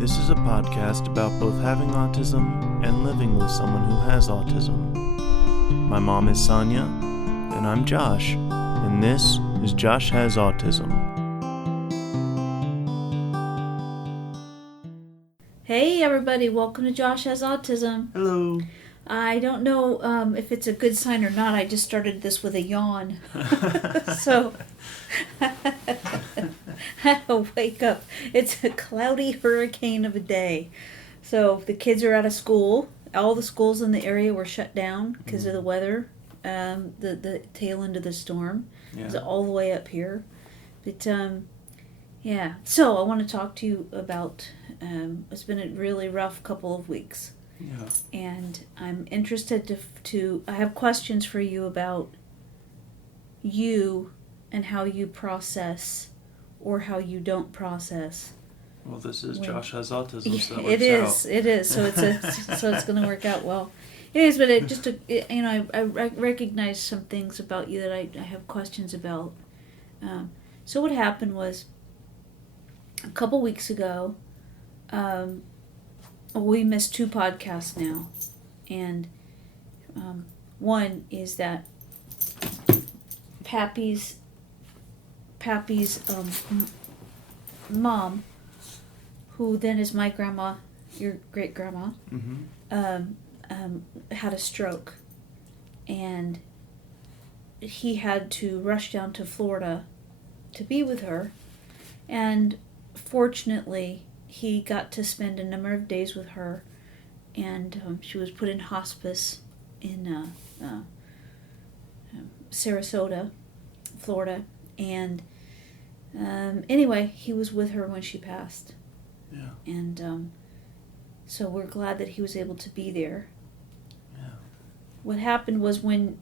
This is a podcast about both having autism and living with someone who has autism. My mom is Sonya, and I'm Josh, and this is Josh Has Autism. Hey everybody, welcome to Josh Has Autism. Hello. I don't know if it's a good sign or not. I just started this with a yawn. So, I wake up. It's a cloudy hurricane of a day. So, the kids are out of school. All the schools in the area were shut down because of the weather. The tail end of the storm. Yeah. It's all the way up here. But, yeah. So, I want to talk to you about, it's been a really rough couple of weeks. Yeah. And I'm interested to I have questions for you about you and how you process or how you don't process. Well, this is Josh Has Autism, so It is. So it's going to work out well. Anyways, but I recognize some things about you that I have questions about. So what happened was a couple weeks ago. We missed 2 podcasts now, and one is that Pappy's mom, who then is my grandma, your great grandma, had a stroke, and he had to rush down to Florida to be with her, and fortunately he got to spend a number of days with her, and she was put in hospice in Sarasota, Florida, and anyway, he was with her when she passed. Yeah. And so we're glad that he was able to be there. Yeah. What happened was when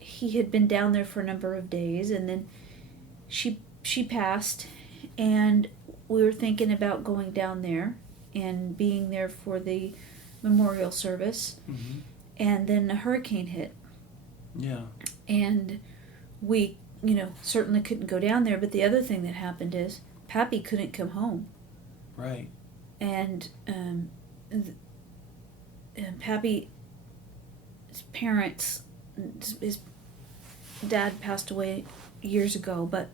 he had been down there for a number of days, and then she passed, and we were thinking about going down there and being there for the memorial service. Mm-hmm. And then a hurricane hit. Yeah. And we, certainly couldn't go down there. But the other thing that happened is Pappy couldn't come home. Right. And Pappy's parents, his dad passed away years ago, but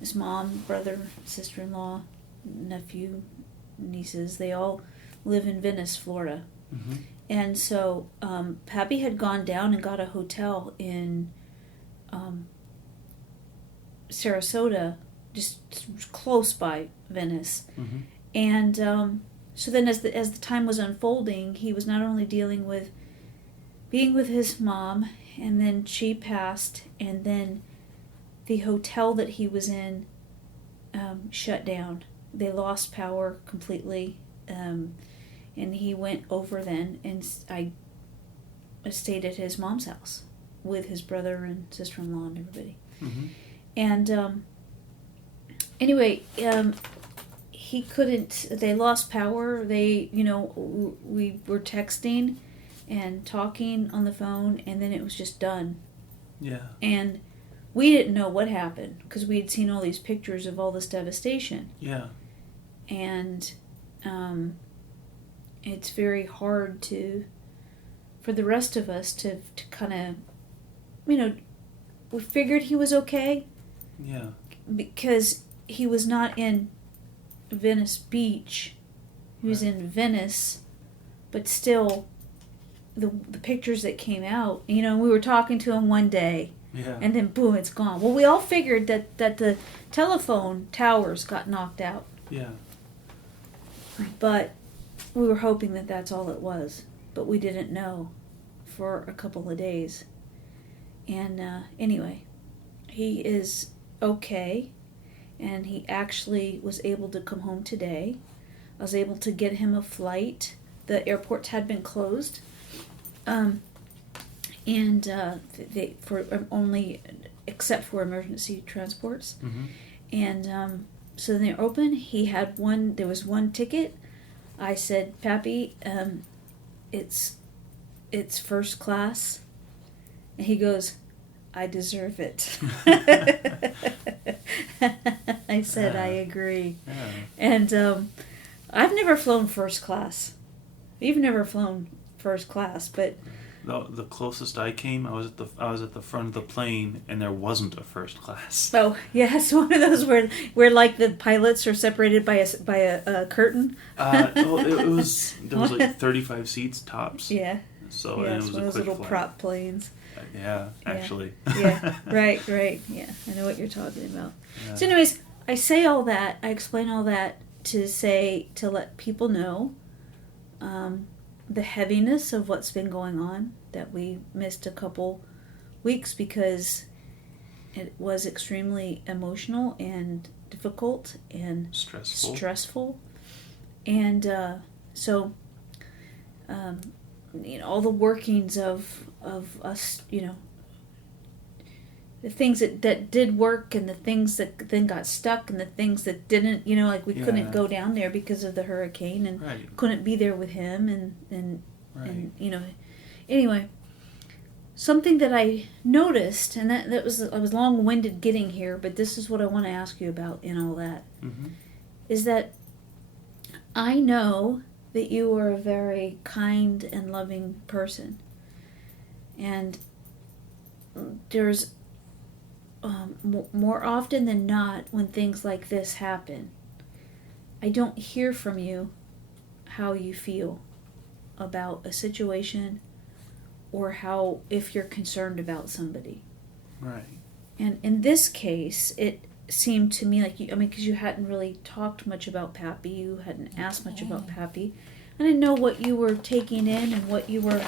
his mom, brother, sister-in-law, nephew, nieces, they all live in Venice, Florida. Mm-hmm. And so Pappy had gone down and got a hotel in Sarasota, just close by Venice. Mm-hmm. And so then as the time was unfolding, he was not only dealing with being with his mom, and then she passed, and then the hotel that he was in shut down. They lost power completely, and he went over then, and I stayed at his mom's house with his brother and sister-in-law and everybody. Mm-hmm. And anyway, he couldn't. They lost power. We were texting and talking on the phone, and then it was just done. Yeah. And we didn't know what happened because we had seen all these pictures of all this devastation. Yeah. And it's very hard for the rest of us to kind of, we figured he was okay. Yeah. Because he was not in Venice Beach. He was in Venice, but still, the pictures that came out, we were talking to him one day. Yeah. And then boom, it's gone. Well, we all figured that the telephone towers got knocked out. Yeah. But we were hoping that that's all it was. But we didn't know for a couple of days. And anyway, he is okay. And he actually was able to come home today. I was able to get him a flight. The airports had been closed. And they for only except for emergency transports. Mm-hmm. And so then they're open. He had there was one ticket. I said, Pappy, it's first class. And he goes, I deserve it. I said Yeah. I agree. Yeah. And I've never flown first class. You've never flown first class, but The closest I came, I was at the front of the plane, and there wasn't a first class. oh yeah, it's one of those where like the pilots are separated by a curtain. Well, it was there was like 35 seats tops. Yeah. So Yeah, and it it's was one a of those quick little flight. prop planes. Yeah, actually. Yeah, right. Yeah, I know what you're talking about. Yeah. So, anyways, I say all that. I explain all that to let people know the heaviness of what's been going on. That we missed a couple weeks because it was extremely emotional and difficult and stressful. And so. All the workings of us, the things that did work and the things that then got stuck and the things that didn't, like we couldn't go down there because of the hurricane and couldn't be there with him and anyway, something that I noticed, and that was, I was long-winded getting here, but this is what I want to ask you about in all that, is that I know that you are a very kind and loving person. And there's more often than not, when things like this happen, I don't hear from you how you feel about a situation or how, if you're concerned about somebody. Right. And in this case, it seemed to me like because you hadn't really talked much about Pappy, you hadn't asked much about Pappy. I didn't know what you were taking in and what you were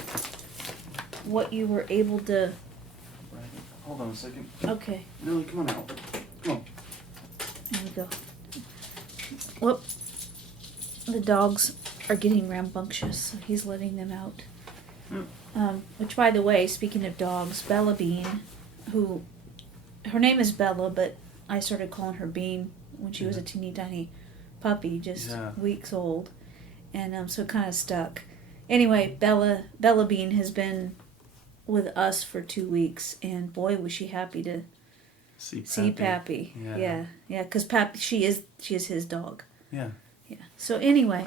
able to. Right. Hold on a second. Okay. Nelly, come on out. Come on. There we go. Whoop. The dogs are getting rambunctious, so he's letting them out. Which, by the way, speaking of dogs, Bella Bean, her name is Bella, but I started calling her Bean when she was a teeny tiny puppy, just weeks old. And so it kind of stuck. Anyway, Bella Bean has been with us for 2 weeks, and boy, was she happy to see Pappy. Yeah, because Pappy, she is his dog. Yeah. So anyway,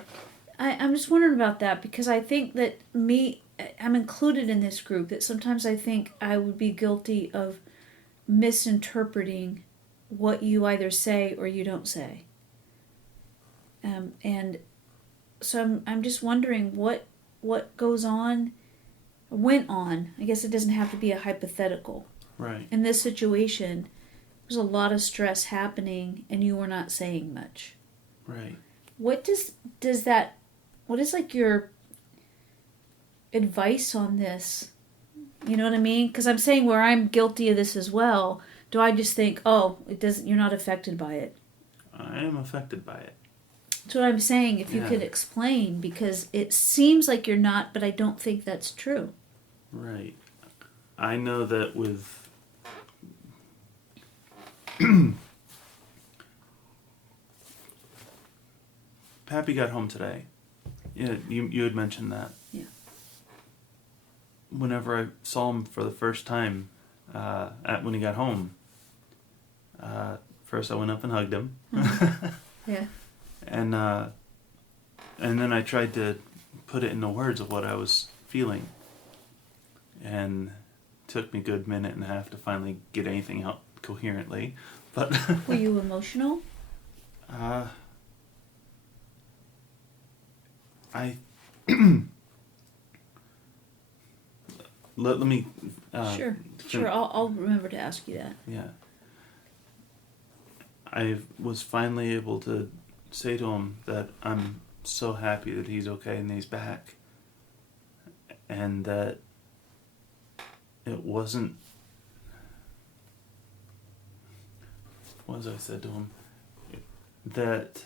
I'm just wondering about that, because I think that I'm included in this group, that sometimes I think I would be guilty of misinterpreting what you either say or you don't say. And so I'm just wondering what goes on, went on. I guess it doesn't have to be a hypothetical. Right. In this situation, there's a lot of stress happening, and you were not saying much. Right. What is like your advice on this? You know what I mean? Because I'm saying where I'm guilty of this as well. Do I just think, you're not affected by it? I am affected by it. That's what I'm saying. If you could explain, because it seems like you're not, but I don't think that's true. Right. I know that with Pappy got home today. Yeah, you had mentioned that. Yeah. Whenever I saw him for the first time, when he got home, first I went up and hugged him. Mm-hmm. Yeah. And then I tried to put it into words of what I was feeling. And it took me a good minute and a half to finally get anything out coherently. But were you emotional? let me Sure. I'll remember to ask you that. Yeah. I was finally able to say to him that I'm so happy that he's okay and he's back, and that it wasn't, what was I said to him, that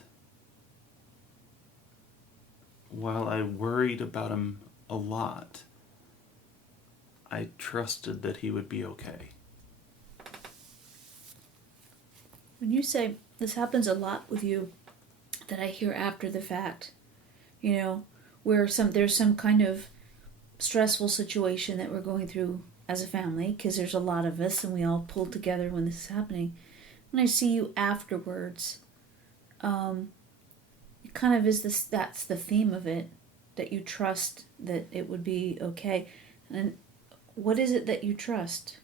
while I worried about him a lot, I trusted that he would be okay. When you say this happens a lot with you, that I hear after the fact, where there's some kind of stressful situation that we're going through as a family, because there's a lot of us and we all pull together when this is happening. when I see you afterwards, it kind of is this, that's the theme of it, that you trust that it would be okay. And what is it that you trust?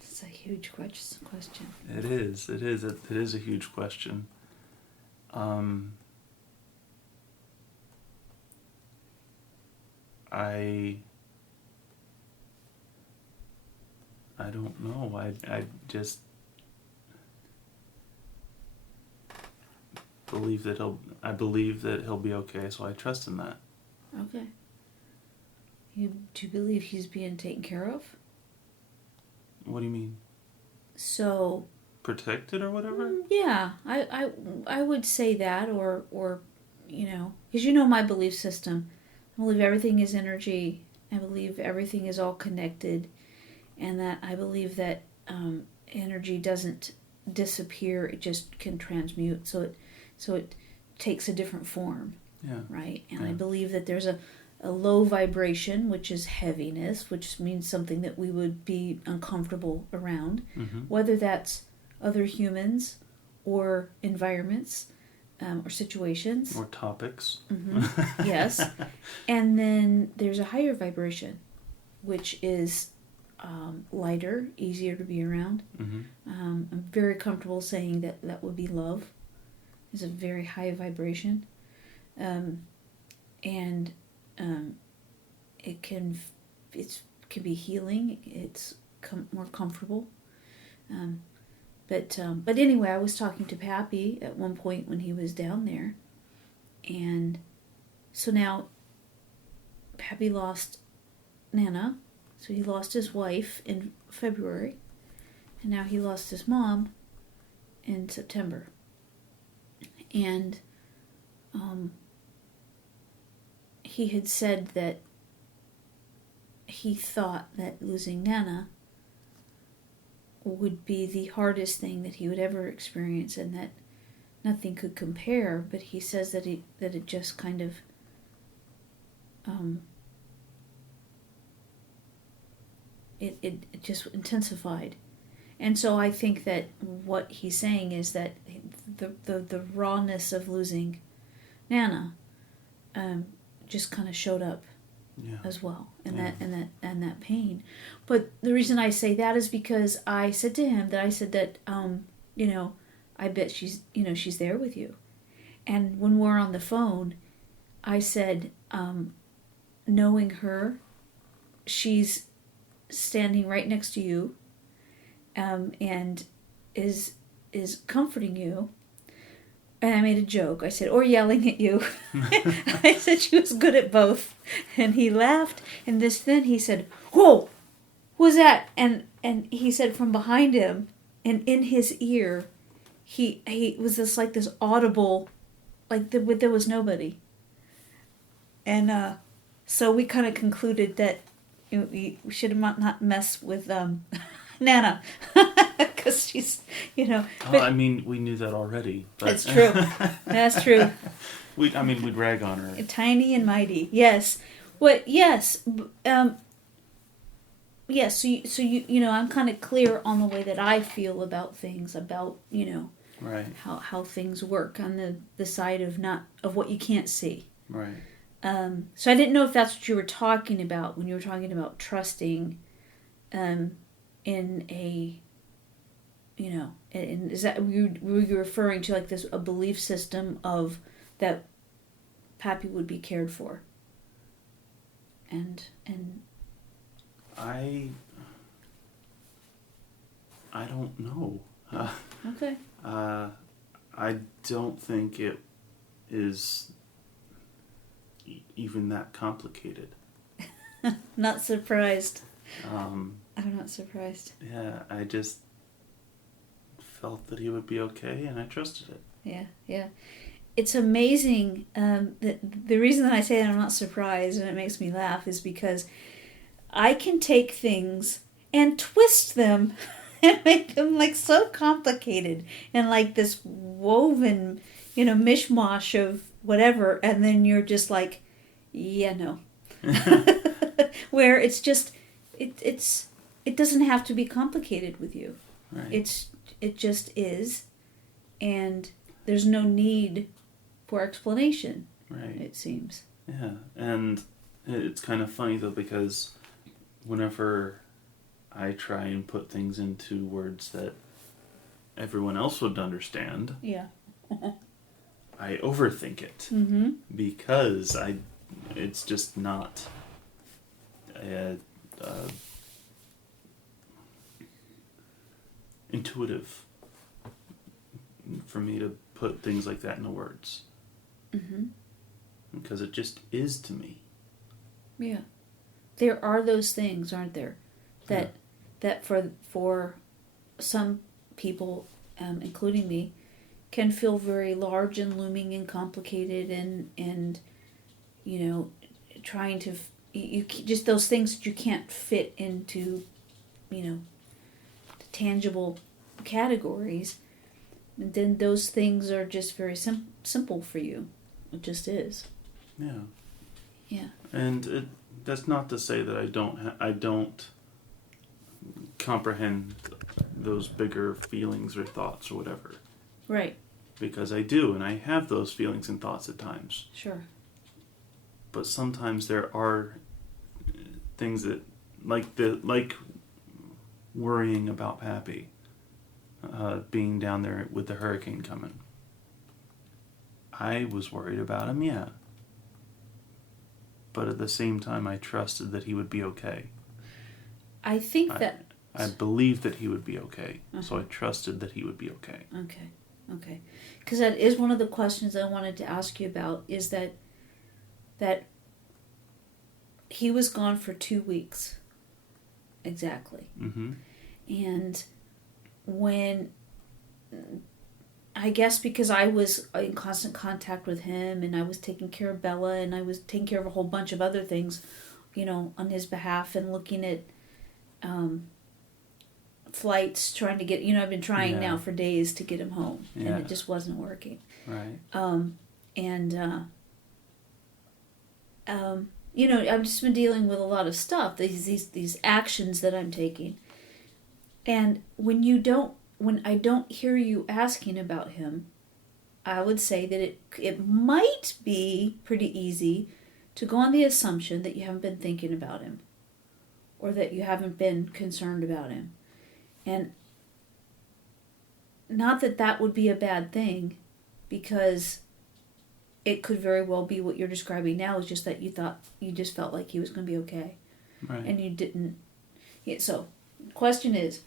It's a huge question. It is a huge question. I don't know. I just believe that he'll be okay, so I trust in that. Okay. Do you believe he's being taken care of? What do you mean? So protected or whatever? Yeah, I would say that, or because you know my belief system. I believe everything is energy. I believe everything is all connected, and that I believe that energy doesn't disappear; it just can transmute. So it takes a different form. Yeah. Right, and yeah. I believe that there's a low vibration, which is heaviness, which means something that we would be uncomfortable around, whether that's other humans or environments or situations. Or topics. Yes. And then there's a higher vibration, which is lighter, easier to be around. I'm very comfortable saying that would be love. It's a very high vibration. And it can be healing. It's more comfortable. But anyway, I was talking to Pappy at one point when he was down there, and so now Pappy lost Nana, so he lost his wife in February, and now he lost his mom in September, and he had said that he thought that losing Nana would be the hardest thing that he would ever experience, and that nothing could compare. But he says that it just kind of it just intensified. And so I think that what he's saying is that the rawness of losing Nana just kind of showed up as well, and that pain. But the reason I say that is because I said to him that I bet she's there with you. And when we're on the phone, I said, knowing her, she's standing right next to you, and is comforting you. And I made a joke. I said, or yelling at you. I said she was good at both. And he laughed. And then he said, whoa, who was that? And he said from behind him, and in his ear, he was this audible, there was nobody. And so we kind of concluded that we should not mess with Nana. Because she's, But, I mean, we knew that already. But it's true. That's true. We rag on her. Tiny and mighty. Yes. Well, yes. Yes. So you I'm kind of clear on the way that I feel about things, about right, how things work on the side of what you can't see. Right. So I didn't know if that's what you were talking about when you were talking about trusting, in a. And is that were you referring to a belief system of that Pappy would be cared for? And I don't know. Okay. I don't think it is even that complicated. Not surprised. I'm not surprised. Yeah, I just felt that he would be okay, and I trusted it. Yeah. It's amazing. The reason that I say that I'm not surprised and it makes me laugh is because I can take things and twist them and make them so complicated and this woven, mishmash of whatever, and then you're just like, yeah, no. Where it's just, it doesn't have to be complicated with you. Right. It just is, and there's no need for explanation. Right. It seems. Yeah, and it's kind of funny though, because whenever I try and put things into words that everyone else would understand, Yeah. I overthink it. Mm-hmm. Because it's just not intuitive for me to put things like that into words. Mm-hmm. Because it just is to me. Yeah. There are those things, aren't there? That for some people, including me, can feel very large and looming and complicated and trying to you just those things that you can't fit into tangible categories, and then those things are just very simple for you. It just is. Yeah. And that's not to say that I don't comprehend those bigger feelings or thoughts or whatever. Right. Because I do, and I have those feelings and thoughts at times. Sure. But sometimes there are things that, like worrying about Pappy being down there with the hurricane coming. I was worried about him, yeah. But at the same time, I trusted that he would be okay. I think I believed that he would be okay, so I trusted that he would be okay. Okay. Because that is one of the questions I wanted to ask you about, is that he was gone for 2 weeks. Exactly. Mm-hmm. And when, I guess because I was in constant contact with him, and I was taking care of Bella, and I was taking care of a whole bunch of other things, on his behalf, and looking at flights, trying to get, I've been trying now for days to get him home, and it just wasn't working. Right. I've just been dealing with a lot of stuff, these actions that I'm taking. And when I don't hear you asking about him, I would say that it might be pretty easy to go on the assumption that you haven't been thinking about him, or that you haven't been concerned about him. And not that would be a bad thing, because it could very well be what you're describing now, is just that you just felt like he was going to be okay. Right. And you didn't. Yeah, so, the question is,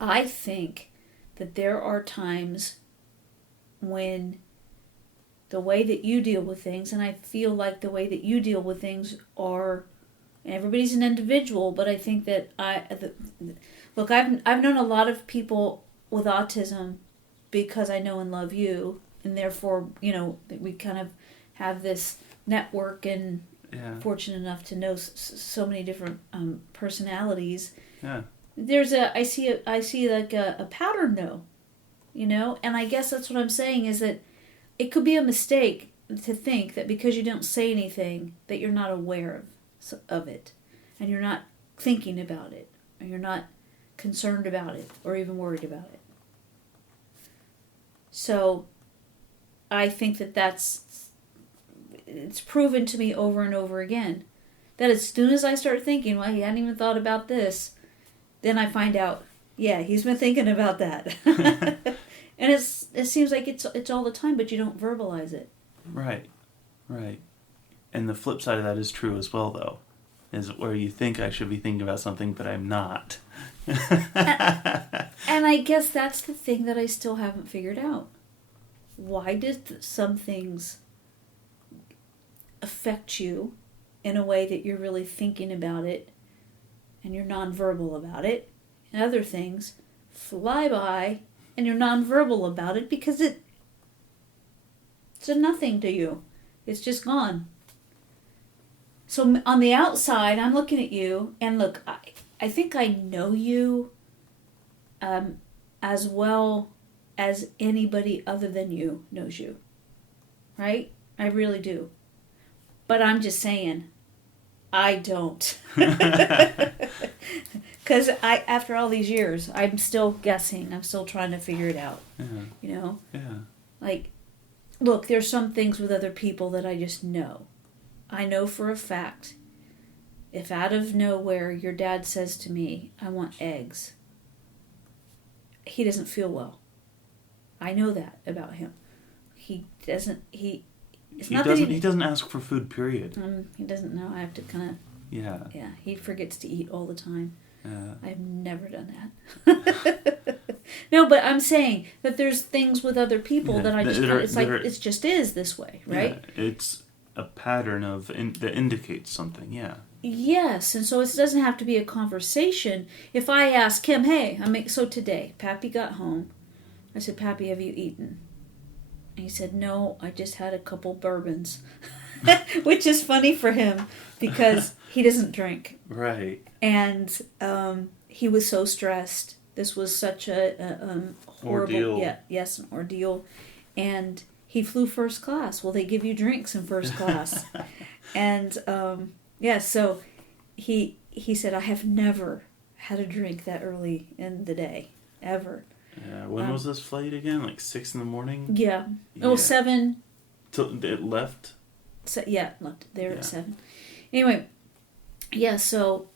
I think that there are times when the way that you deal with things, and I feel like the way that you deal with things are, and everybody's an individual, but I think that look, I've known a lot of people with autism because I know and love you, and therefore, we kind of have this network, and fortunate enough to know so many different personalities. Yeah. I see like a pattern though, and I guess that's what I'm saying, is that it could be a mistake to think that because you don't say anything that you're not aware of it, and you're not thinking about it, or you're not concerned about it, or even worried about it. So I think it's proven to me over and over again that as soon as I start thinking, well, he hadn't even thought about this, then I find out, yeah, he's been thinking about that. And it seems like it's all the time, but you don't verbalize it. Right. And the flip side of that is true as well, though, is where you think I should be thinking about something, but I'm not. And I guess that's the thing that I still haven't figured out. Why did some things affect you in a way that you're really thinking about it and you're nonverbal about it, and other things fly by and you're nonverbal about it because it's a nothing to you. It's just gone. So on the outside, I'm looking at you, and look, I think I know you as well as anybody other than you knows you. Right? I really do. But I'm just saying, I don't. Because after all these years, I'm still guessing. I'm still trying to figure it out. Yeah. You know? Yeah. Like, look, there's some things with other people that I just know. I know for a fact, if out of nowhere your dad says to me, I want eggs, he doesn't feel well. I know that about him. He doesn't, he doesn't ask for food, period. He doesn't know. I have to kind of, yeah, he forgets to eat all the time. Yeah. I've never done that. No, but I'm saying that there's things with other people that I just, it just is this way, right? Yeah, it's a pattern that indicates something, yeah. Yes, and so it doesn't have to be a conversation. If I ask him, hey, so today, Pappy got home. I said, Pappy, have you eaten? And he said, no, I just had a couple bourbons. Which is funny for him because he doesn't drink. Right. And he was so stressed. This was such a horrible... ordeal. Yeah, yes, an ordeal. And he flew first class. Well, they give you drinks in first class. And, so he said, I have never had a drink that early in the day, ever. Yeah, when was this flight again? Like 6 a.m? Yeah. Oh, 7. So it left? Left there at 7. Anyway, so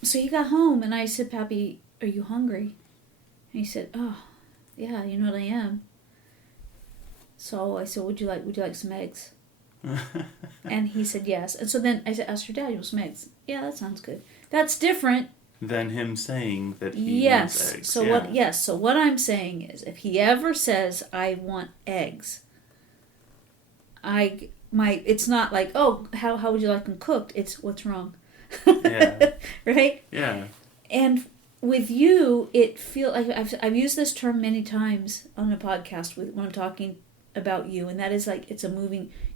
he got home and I said, Pappy, are you hungry? And he said, oh, yeah, you know what I am. So I said, would you like some eggs? And he said yes. And so then I said, ask your dad, you want some eggs? Yeah, that sounds good. That's different than him saying that he wants eggs. So what I'm saying is, if he ever says I want eggs, it's not like, oh, how would you like them cooked? It's what's wrong. Yeah. Right? Yeah. And with you, it feels like I've used this term many times on a podcast when I'm talking about you, and that is like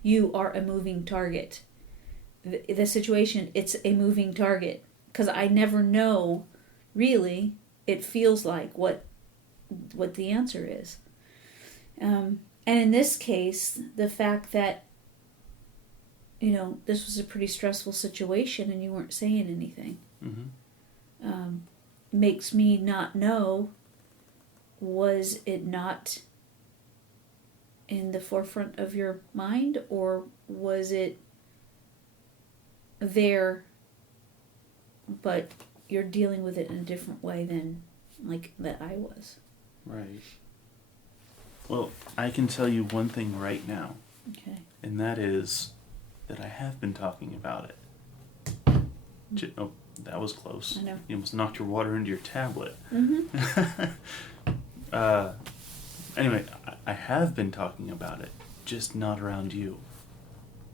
you are a moving target. The situation, it's a moving target. Because I never know, really, it feels like what the answer is. And in this case, the fact that, this was a pretty stressful situation and you weren't saying anything, makes me not know, was it not in the forefront of your mind, or was it there, but you're dealing with it in a different way than like that I was. Right. Well, I can tell you one thing right now. Okay. And that is that I have been talking about it. Oh, that was close. I know. You almost knocked your water into your tablet. Mm-hmm. Anyway, I have been talking about it, just not around you.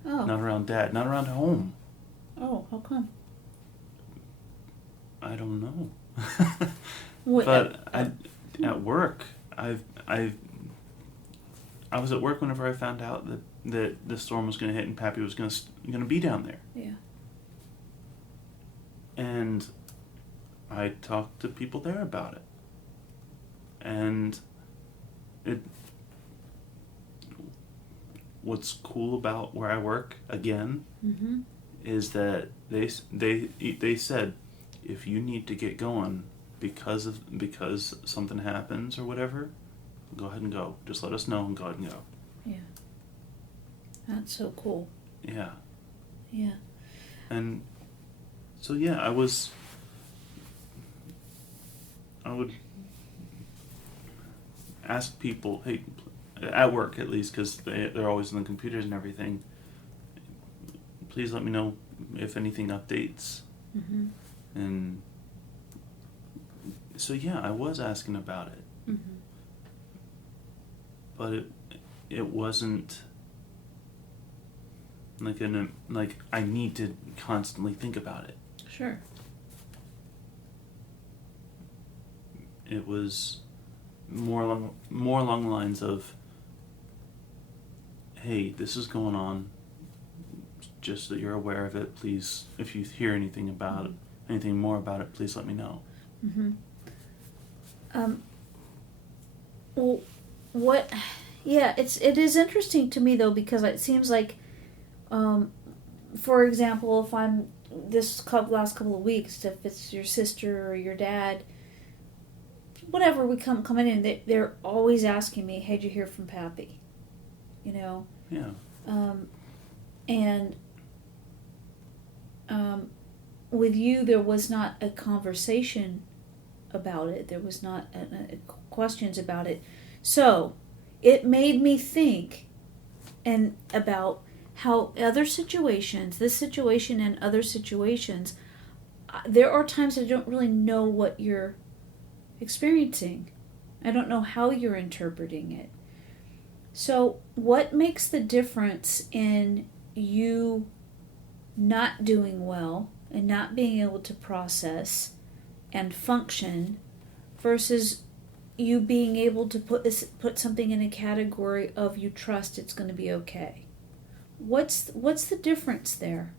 Oh. Not around Dad, not around home. Oh, how come? I don't know. What, but at work, I was at work whenever I found out that the storm was going to hit and Pappy was going to be down there. Yeah. And I talked to people there about it. And what's cool about where I work, again, mm-hmm. is that they said, if you need to get going because something happens or whatever, go ahead and go. Just let us know and go ahead and go. Yeah. That's so cool. Yeah. Yeah. And so I would ask people, hey, at work at least, because they're always on the computers and everything, please let me know if anything updates. Mm-hmm. And so I was asking about it. Mm-hmm. But it wasn't like I need to constantly think about it. Sure. It was more along the lines of, hey, this is going on, just so that you're aware of it. Please, if you hear anything about it, anything more about it, please let me know. Mm-hmm. Well, what? Yeah, it is interesting to me though, because it seems like, for example, if I'm last couple of weeks, if it's your sister or your dad, whatever, we coming in, they're always asking me, "Hey, did you hear from Pappy?" You know. Yeah. And with you, there was not a conversation about it. There was not questions about it. So it made me think and about how other situations, this situation and other situations, there are times I don't really know what you're experiencing. I don't know how you're interpreting it. So what makes the difference in you not doing well and not being able to process and function versus you being able to put something in a category of you trust it's going to be okay? What's the difference there?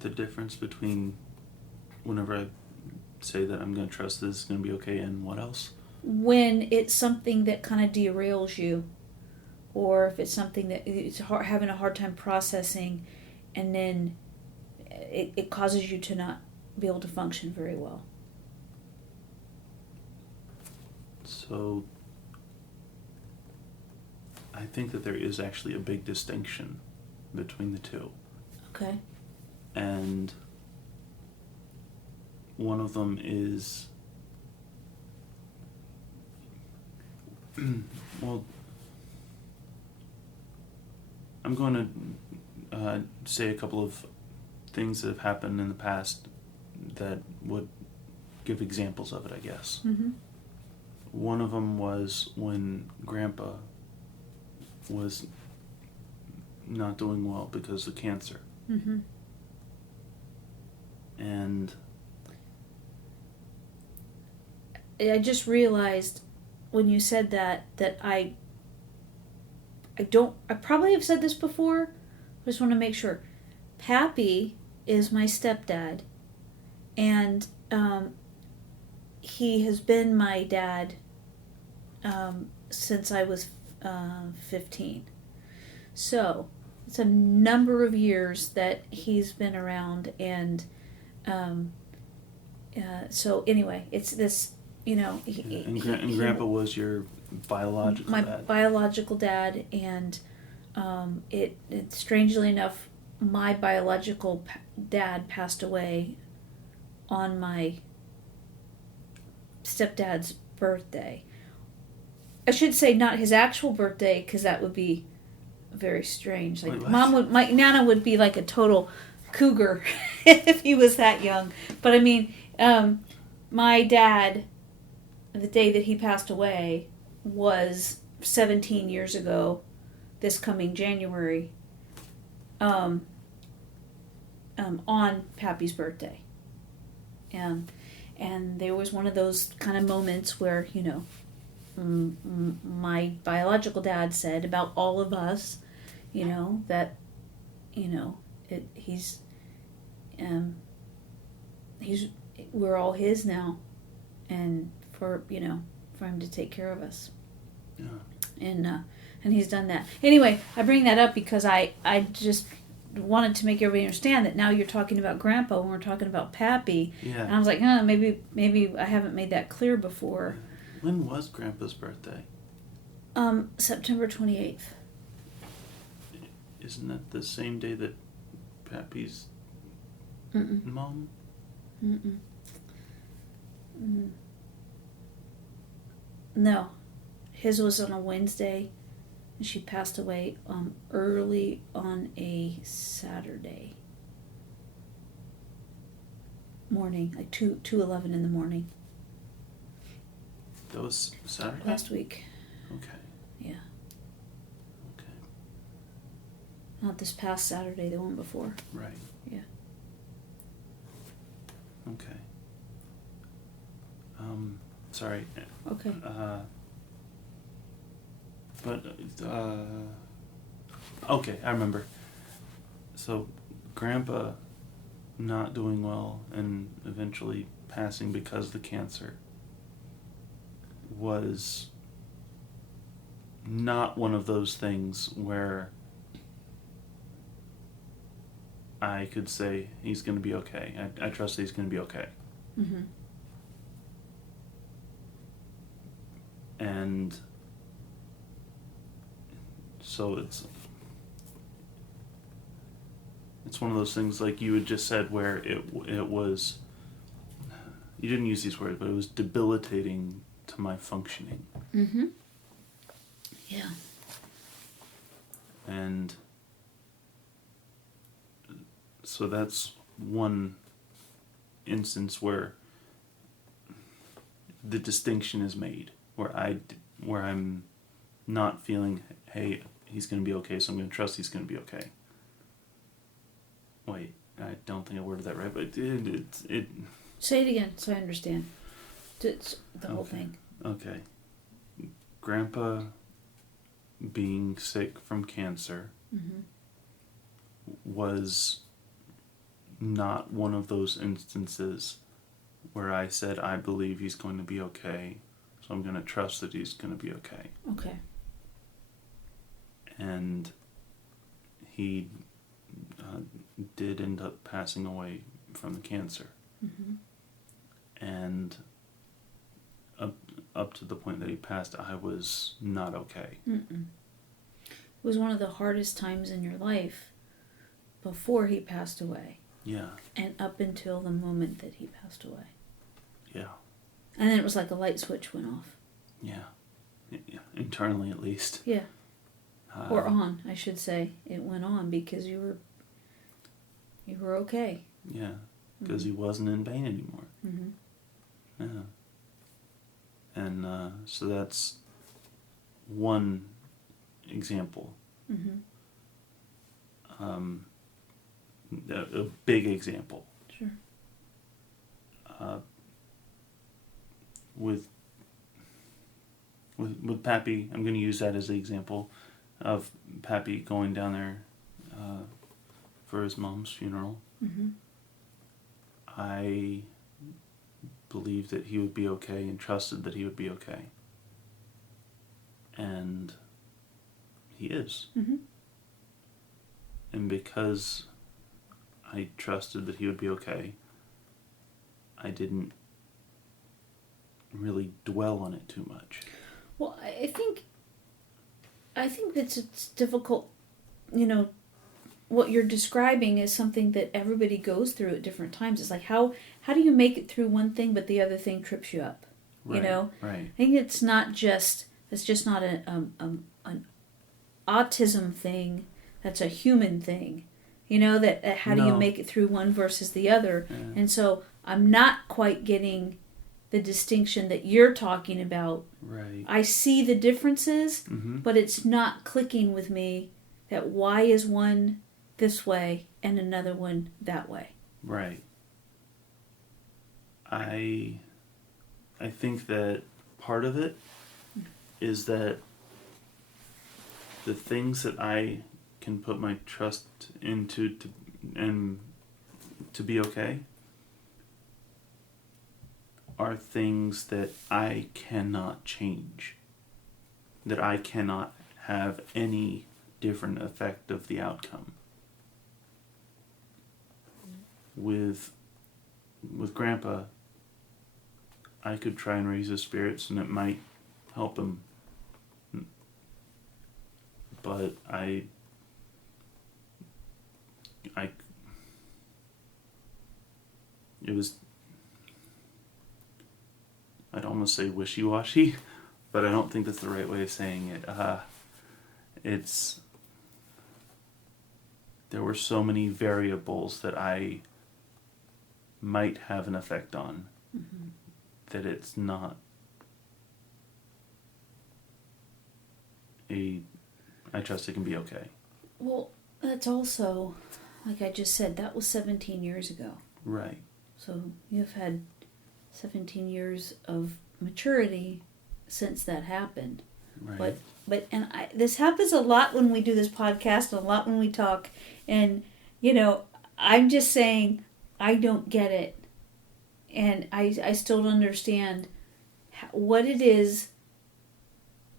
The difference between whenever I say that I'm going to trust this is going to be okay and what else? When it's something that kind of derails you, or if it's something that it's having a hard time processing, and then it causes you to not be able to function very well. So I think that there is actually a big distinction between the two. Okay. And one of them is, well, I'm going to say a couple of things that have happened in the past that would give examples of it, I guess. Mm-hmm. One of them was when Grandpa was not doing well because of cancer. Mm-hmm. And I just realized when you said that I probably have said this before. I just want to make sure. Pappy is my stepdad, and he has been my dad since I was 15. So it's a number of years that he's been around, and so anyway, it's this, and Grandpa was your biological my dad. biological dad, and it strangely enough, my biological dad passed away on my stepdad's birthday. I should say not his actual birthday, because that would be very strange. Like, my Nana would be like a total cougar if he was that young. But I mean, my dad, the day that he passed away, was 17 years ago, this coming January, on Pappy's birthday. And there was one of those kind of moments where, my biological dad said about all of us, that, we're all his now, and for him to take care of us. Yeah. And he's done that. Anyway, I bring that up because I just wanted to make everybody understand that now you're talking about Grandpa when we're talking about Pappy. Yeah. And I was like, maybe I haven't made that clear before. When was Grandpa's birthday? September 28th. Isn't that the same day that Pappy's mom? Mm-mm. Mm. No. His was on a Wednesday, and she passed away early on a Saturday morning, like 2:11 in the morning. That was Saturday? Last week. Okay. Yeah. Okay. Not this past Saturday, the one before. Right. Yeah. Okay. Sorry. Okay. Okay, I remember. So, Grandpa not doing well and eventually passing because of the cancer was not one of those things where I could say he's going to be okay. I trust that he's going to be okay. Mm-hmm. And so it's one of those things like you had just said where it was, you didn't use these words, but it was debilitating to my functioning. Mm-hmm. Yeah. And so that's one instance where the distinction is made, where I'm not feeling, hey, he's going to be okay, so I'm going to trust he's going to be okay. Wait, I don't think I worded that right, but it Say it again so I understand. It's the whole thing. Okay. Grandpa being sick from cancer Mm-hmm. was not one of those instances where I said, I believe he's going to be okay, so I'm going to trust that he's going to be okay. Okay. And he did end up passing away from the cancer. Mm-hmm. And up to the point that he passed, I was not okay. Mm-mm. It was one of the hardest times in your life before he passed away. Yeah. And up until the moment that he passed away. Yeah. And then it was like a light switch went off. Yeah. Internally, at least. Yeah. Or on, I should say. It went on because you were okay. Yeah. Because he wasn't in pain anymore. Mm-hmm. Yeah. And so that's one example. Mm-hmm. A big example. Sure. With Pappy, I'm going to use that as the example of Pappy going down there for his mom's funeral. Mm-hmm. I believed that he would be okay and trusted that he would be okay. And he is. Mm-hmm. And because I trusted that he would be okay, I didn't really dwell on it too much. Well, I think that it's difficult, what you're describing is something that everybody goes through at different times. It's like, how do you make it through one thing, but the other thing trips you up? Right, right. I think it's just not an autism thing. That's a human thing. That how do you make it through one versus the other? Yeah. And so I'm not quite getting the distinction that you're talking about. Right. I see the differences, Mm-hmm. but it's not clicking with me that why is one this way and another one that way. Right. I think that part of it is that the things that I can put my trust into to be okay are things that I cannot change, that I cannot have any different effect of the outcome. With Grandpa, I could try and raise his spirits and it might help him. But it was, I'd almost say wishy-washy, but I don't think that's the right way of saying it. There were so many variables that I might have an effect on, Mm-hmm. that it's not I trust it can be okay. Well, that's also, like I just said, that was 17 years ago. Right. So you've had 17 years of maturity since that happened. Right. This happens a lot when we do this podcast, and a lot when we talk, and I'm just saying I don't get it, and I still don't understand what it is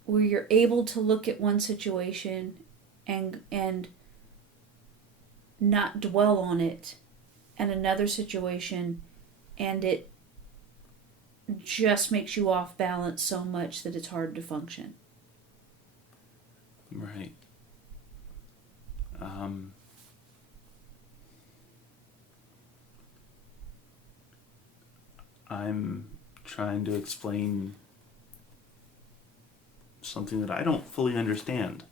where you're able to look at one situation and not dwell on it, and another situation, and it just makes you off balance so much that it's hard to function. Right. I'm trying to explain something that I don't fully understand.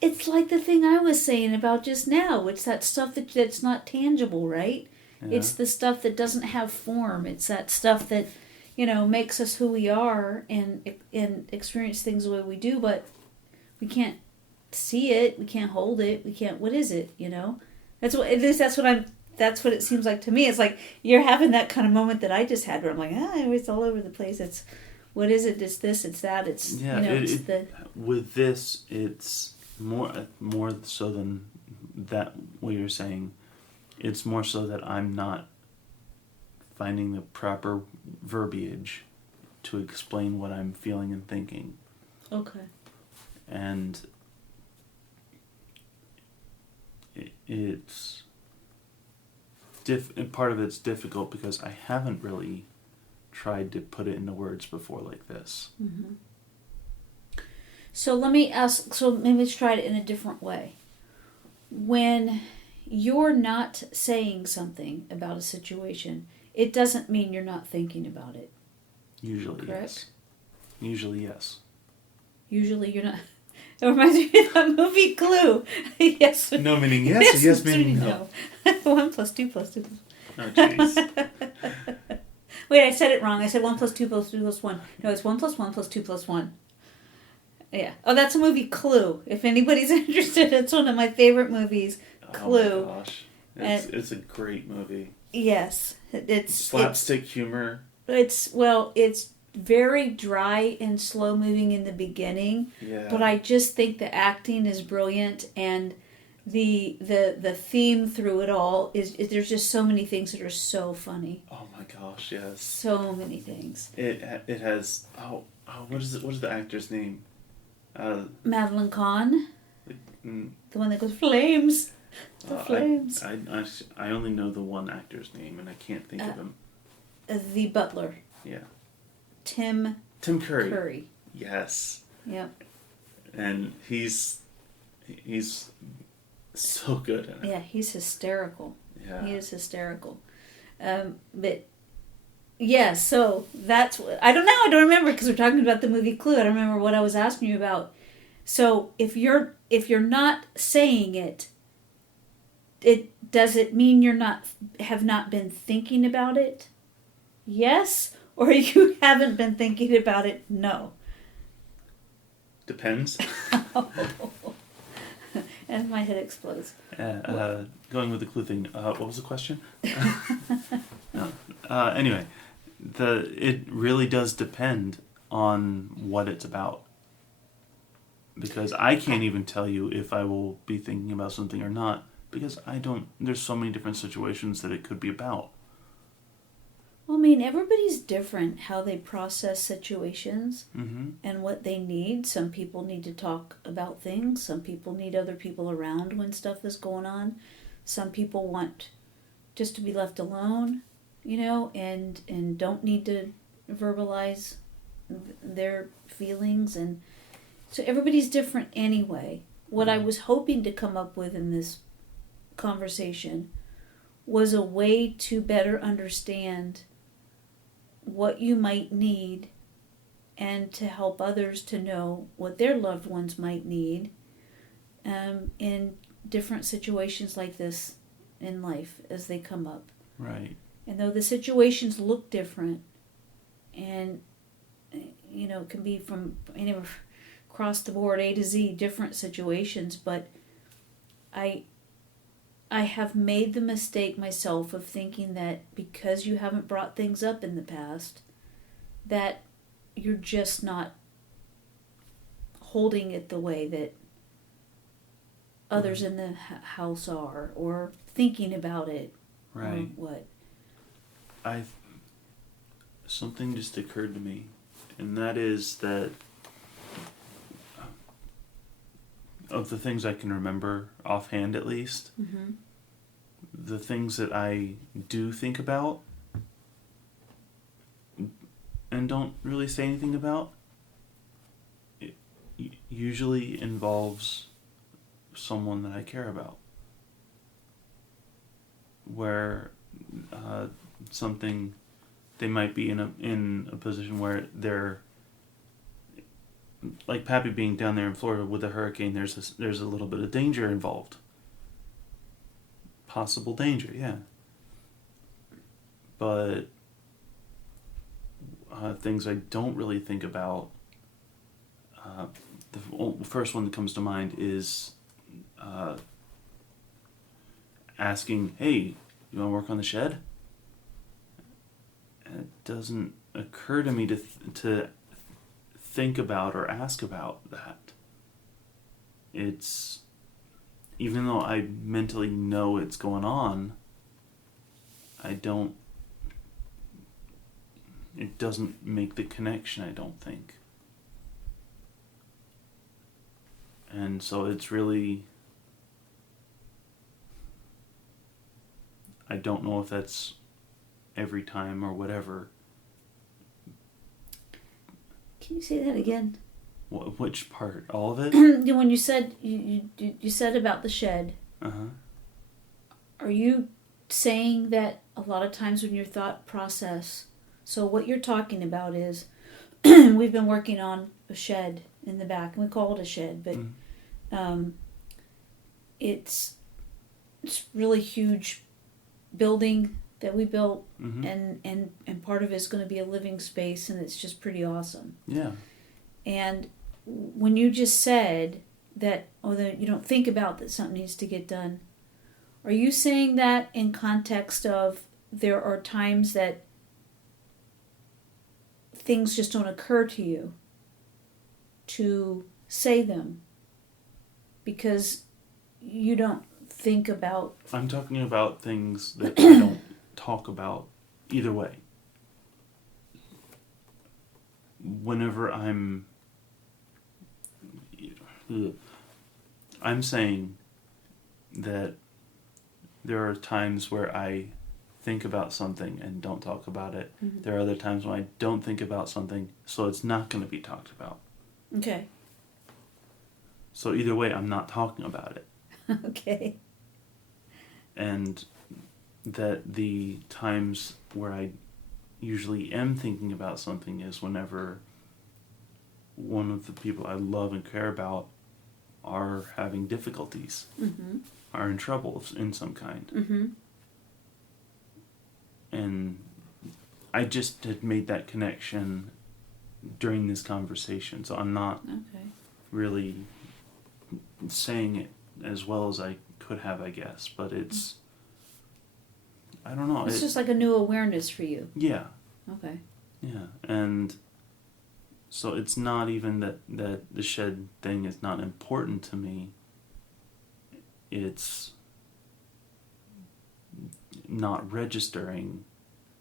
It's like the thing I was saying about just now. It's that stuff that's not tangible, right? Yeah. It's the stuff that doesn't have form. It's that stuff that, makes us who we are and experience things the way we do, but we can't see it. We can't hold it. We can't. What is it? That's what. At least that's what it seems like to me. It's like you're having that kind of moment that I just had, where I'm like, it's all over the place. It's what is it? It's this. It's that. It's with this. It's more so than that. What you're saying, it's more so that I'm not finding the proper verbiage to explain what I'm feeling and thinking. Okay. And it's part of it's difficult because I haven't really tried to put it into words before like this. Mm-hmm. So let me ask, maybe let's try it in a different way. When you're not saying something about a situation, it doesn't mean you're not thinking about it. Usually, correct? Yes. Usually, yes. Usually you're not. It reminds me of that movie Clue. Yes. No meaning yes, yes meaning no. 1 + 2 + 2. Oh, jeez. Wait, I said it wrong. I said 1 + 2 + 2 + 1. No, it's 1 + 1 + 2 + 1. Yeah. Oh, that's a movie, Clue. If anybody's interested, it's one of my favorite movies, Clue. Oh my gosh. It's a great movie. Yes. It's slapstick humor. It's very dry and slow moving in the beginning. Yeah. But I just think the acting is brilliant, and the theme through it all is there's just so many things that are so funny. Oh my gosh, yes. So many things. It has what is the actor's name? Madeline Kahn. The one that goes flames. Flames. I only know the one actor's name and I can't think of him. The butler. Yeah. Tim Curry. Yes. Yep. And he's so good in it. Yeah, he's hysterical. Yeah. He is hysterical. But yeah, so that's what I don't know. I don't remember because we're talking about the movie Clue. I don't remember what I was asking you about. So if you're not saying it, does it mean have not been thinking about it? Yes, or you haven't been thinking about it? No. Depends. And my head explodes. Going with the Clue thing. What was the question? No. Anyway, it really does depend on what it's about. Because I can't even tell you if I will be thinking about something or not. Because there's so many different situations that it could be about. Well, I mean, everybody's different how they process situations and what they need. Some people need to talk about things. Some people need other people around when stuff is going on. Some people want just to be left alone, and don't need to verbalize their feelings. And so everybody's different anyway. What I was hoping to come up with in this conversation was a way to better understand what you might need and to help others to know what their loved ones might need in different situations like this in life as they come up. Right. And though the situations look different and, it can be from anywhere across the board, A to Z, different situations, but I have made the mistake myself of thinking that because you haven't brought things up in the past, that you're just not holding it the way that others in the house are, or thinking about it. Right. Or what? Something just occurred to me, and that is that of the things I can remember offhand at least, Mm-hmm. the things that I do think about and don't really say anything about, it usually involves someone that I care about. Where something, they might be in a position where they're, like Pappy being down there in Florida with a hurricane, there's a little bit of danger involved. Possible danger, yeah. But things I don't really think about, the first one that comes to mind is asking, hey, you want to work on the shed? And it doesn't occur to me to think about or ask about that. It's, even though I mentally know it's going on, it doesn't make the connection, I don't think. And so it's really, I don't know if that's every time or whatever. Can you say that again? Which part? All of it? When you said you said about the shed, are you saying that a lot of times when your thought process, so what you're talking about is, we've been working on a shed in the back, and we call it a shed, but it's really huge building that we built, and part of it's going to be a living space, and it's just pretty awesome. Yeah. And when you just said that, that you don't think about that something needs to get done, are you saying that in context of there are times that things just don't occur to you to say them because you don't think about... I'm talking about things that I don't talk about either way. Whenever I'm saying that there are times where I think about something and don't talk about it. Mm-hmm. There are other times when I don't think about something, so it's not going to be talked about. Okay. So either way, I'm not talking about it. Okay. And that the times where I usually am thinking about something is whenever one of the people I love and care about are having difficulties, are in trouble in some kind. And I just had made that connection during this conversation, so I'm not really saying it as well as I could have, I guess, but it's, I don't know. It's just like a new awareness for you. Yeah. Okay. Yeah, and so it's not even that the shed thing is not important to me. It's not registering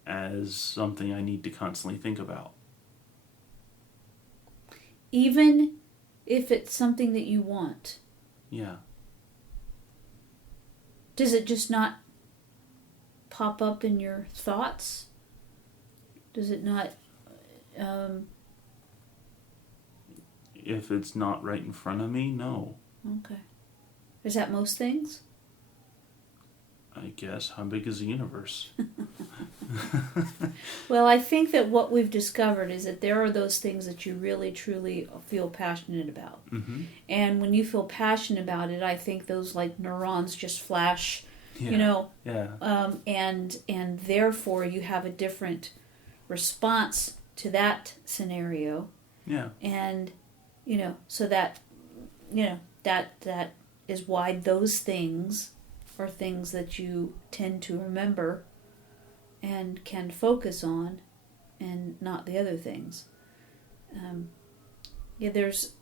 as something I need to constantly think about. Even if it's something that you want. Yeah. Does it just not pop up in your thoughts? Does it not... If it's not right in front of me, no. Okay. Is that most things? I guess. How big is the universe? Well, I think that what we've discovered is that there are those things that you really, truly feel passionate about. And when you feel passionate about it, I think those like neurons just flash, you know. Yeah. And therefore you have a different response to that scenario. Yeah. And, you know, so that, you know, that is why those things are things that you tend to remember and can focus on, and not the other things. There's...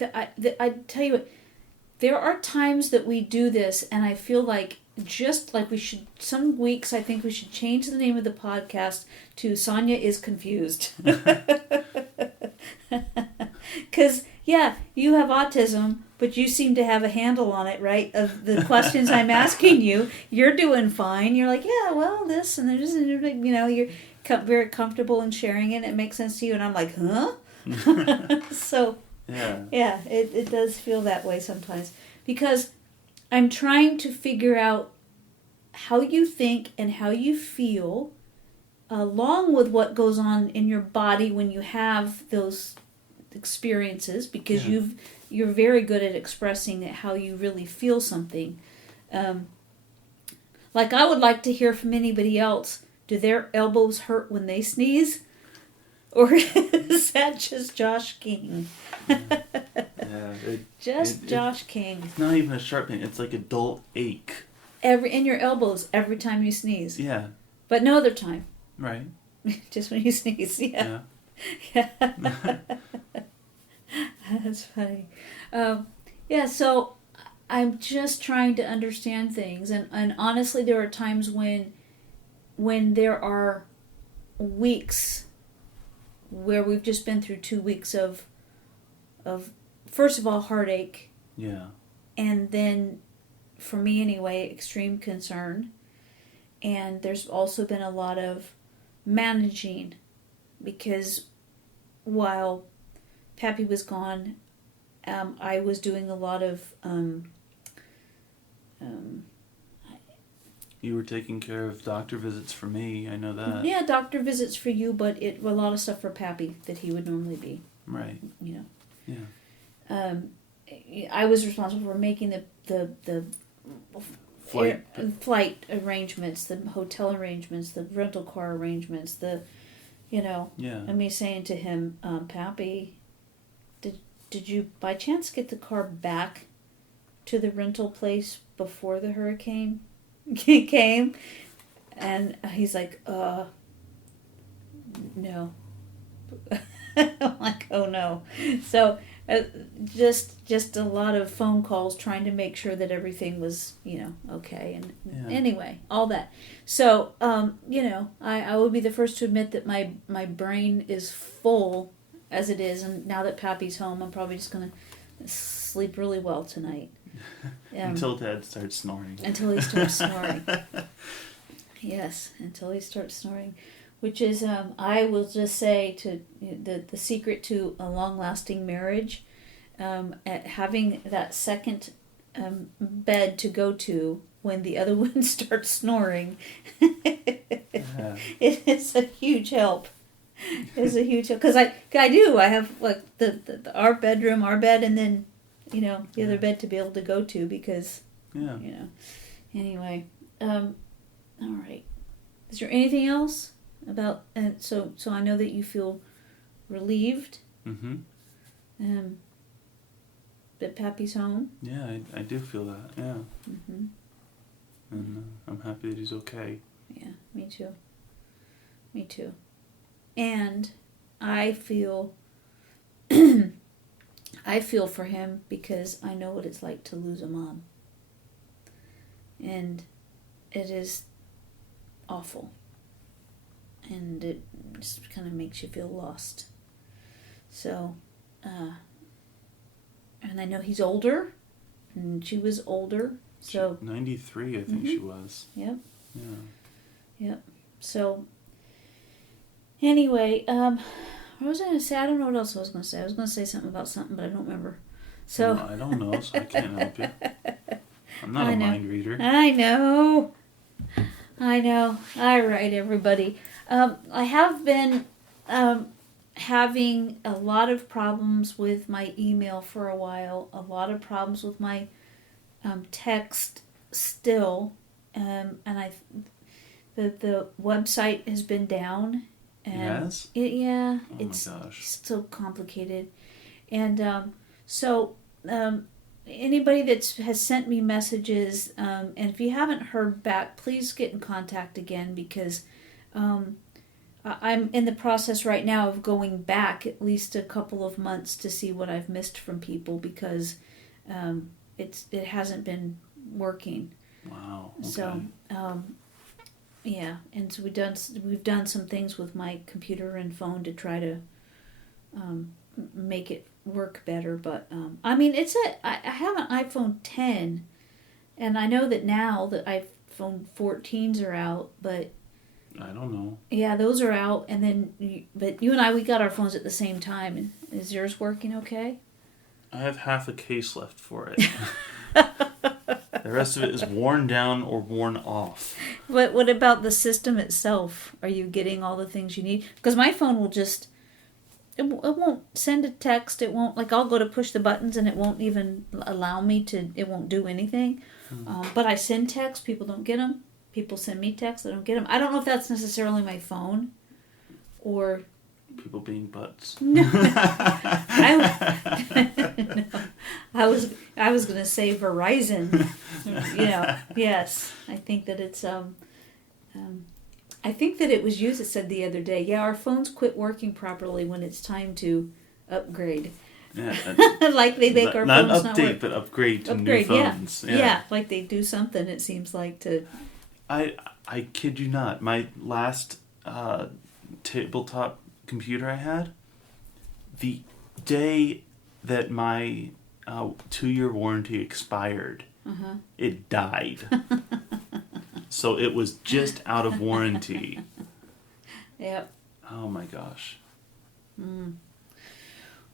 I tell you what, there are times that we do this, and I feel like just like we should, some weeks I think we should change the name of the podcast to Sonya is Confused. Because, yeah, you have autism, but you seem to have a handle on it, right? Of the questions I'm asking you, you're doing fine. You're like, yeah, well, this and there's, you're very comfortable in sharing it. It makes sense to you. And I'm like, huh? So, yeah, it does feel that way sometimes. Because I'm trying to figure out how you think and how you feel, along with what goes on in your body when you have those experiences, because you're very good at expressing how you really feel something. Like I would like to hear from anybody else. Do their elbows hurt when they sneeze? Or is that just Josh King? Josh King. It's not even a sharp pain. It's like a dull ache. In your elbows every time you sneeze. Yeah. But no other time. Right. Just when you sneeze. Yeah. That's funny. So I'm just trying to understand things, and honestly, there are times when there are weeks where we've just been through 2 weeks of first of all heartache, and then for me anyway, extreme concern, and there's also been a lot of managing, because while Pappy was gone, I was doing a lot of you were taking care of doctor visits for me, I know that. Yeah, doctor visits for you, but a lot of stuff for Pappy that he would normally be. Right. Yeah. I was responsible for making the flight arrangements, the hotel arrangements, the rental car arrangements, and me saying to him, Pappy, did you by chance get the car back to the rental place before the hurricane came? And he's like, no. I'm like, oh no. So just a lot of phone calls trying to make sure that everything was, okay. And anyway, all that. So, I would be the first to admit that my brain is full as it is. And now that Pappy's home, I'm probably just going to sleep really well tonight. Until Dad starts snoring. Until he starts snoring. Yes, until he starts snoring. Which is, I will just say, to the secret to a long-lasting marriage, at having that second bed to go to when the other one starts snoring. It is a huge help. It's a huge help. Because I have like our bedroom, our bed, and then, the other bed to be able to go to because, anyway. All right. Is there anything else about, so I know that you feel relieved that Pappy's home? Yeah, I do feel that, yeah. And I'm happy that he's okay. Yeah, me too. And I feel for him because I know what it's like to lose a mom. And it is awful. And it just kind of makes you feel lost. So, and I know he's older, and she was older. So 93, I think she was. Yep. Yeah. Yep. So, anyway, what was I going to say? I don't know what else I was going to say. I was going to say something about something, but I don't remember. So I don't know, so I can't help you. I'm not a mind reader. I know. All right, everybody. I have been having a lot of problems with my email for a while. A lot of problems with my text still. And the website has been down. And yes? It's my gosh. So complicated. And anybody that has sent me messages, and if you haven't heard back, please get in contact again, because I'm in the process right now of going back at least a couple of months to see what I've missed from people, because it hasn't been working. Wow. Okay. So, yeah, and so we've done some things with my computer and phone to try to make it work better. But I mean, I have an iPhone 10, and I know that now that iPhone 14s are out, but I don't know. yeah, those are out, and then but you and I, we got our phones at the same time. And is yours working okay? I have half a case left for it. The rest of it is worn down or worn off. But what about the system itself? Are you getting all the things you need? Because my phone will just, it won't send a text. It won't, like, I'll go to push the buttons and it won't even allow me to, it won't do anything. But I send texts, people don't get them. People send me texts, I don't get them. I don't know if that's necessarily my phone or... People being butts. No. I was going to say Verizon. Yes. I think that it's I think that it was used. It said the other day, yeah, our phones quit working properly when it's time to upgrade. Yeah, like they make our not phones update, not work. but upgrade to new phones. Yeah, like they do something. It seems like to. I kid you not. My last tabletop computer I had, the day that my 2-year warranty expired, it died. So it was just out of warranty. Yep. Oh my gosh.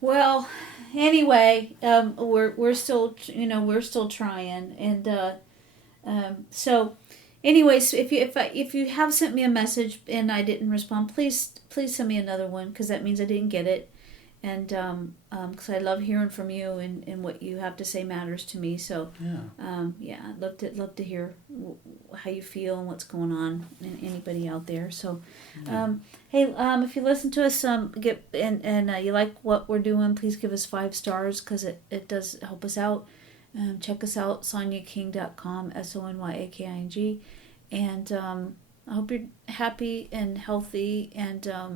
Well, anyway, we're still trying, and so. Anyways, if you have sent me a message and I didn't respond, please send me another one, because that means I didn't get it, and because I love hearing from you, and what you have to say matters to me. So I'd love to hear how you feel and what's going on, and anybody out there. So hey, if you listen to us, you like what we're doing, please give us 5 stars, because it does help us out. Check us out, SonyaKing.com, SONYAKING, and I hope you're happy and healthy, and I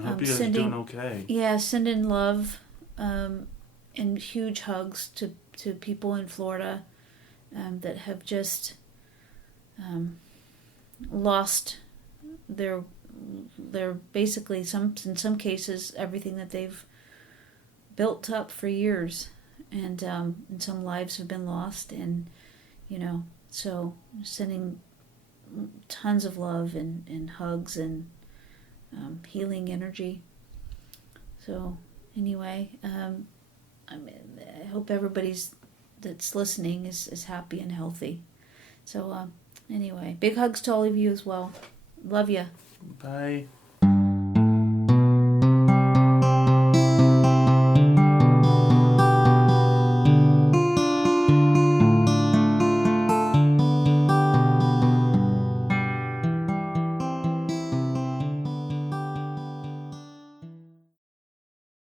hope you guys are doing okay. Yeah, sending love and huge hugs to people in Florida that have just lost their basically in some cases everything that they've built up for years. And some lives have been lost, and so sending tons of love and hugs and healing energy. So anyway, I hope everybody's that's listening is happy and healthy. So anyway, big hugs to all of you as well. Love ya. Bye.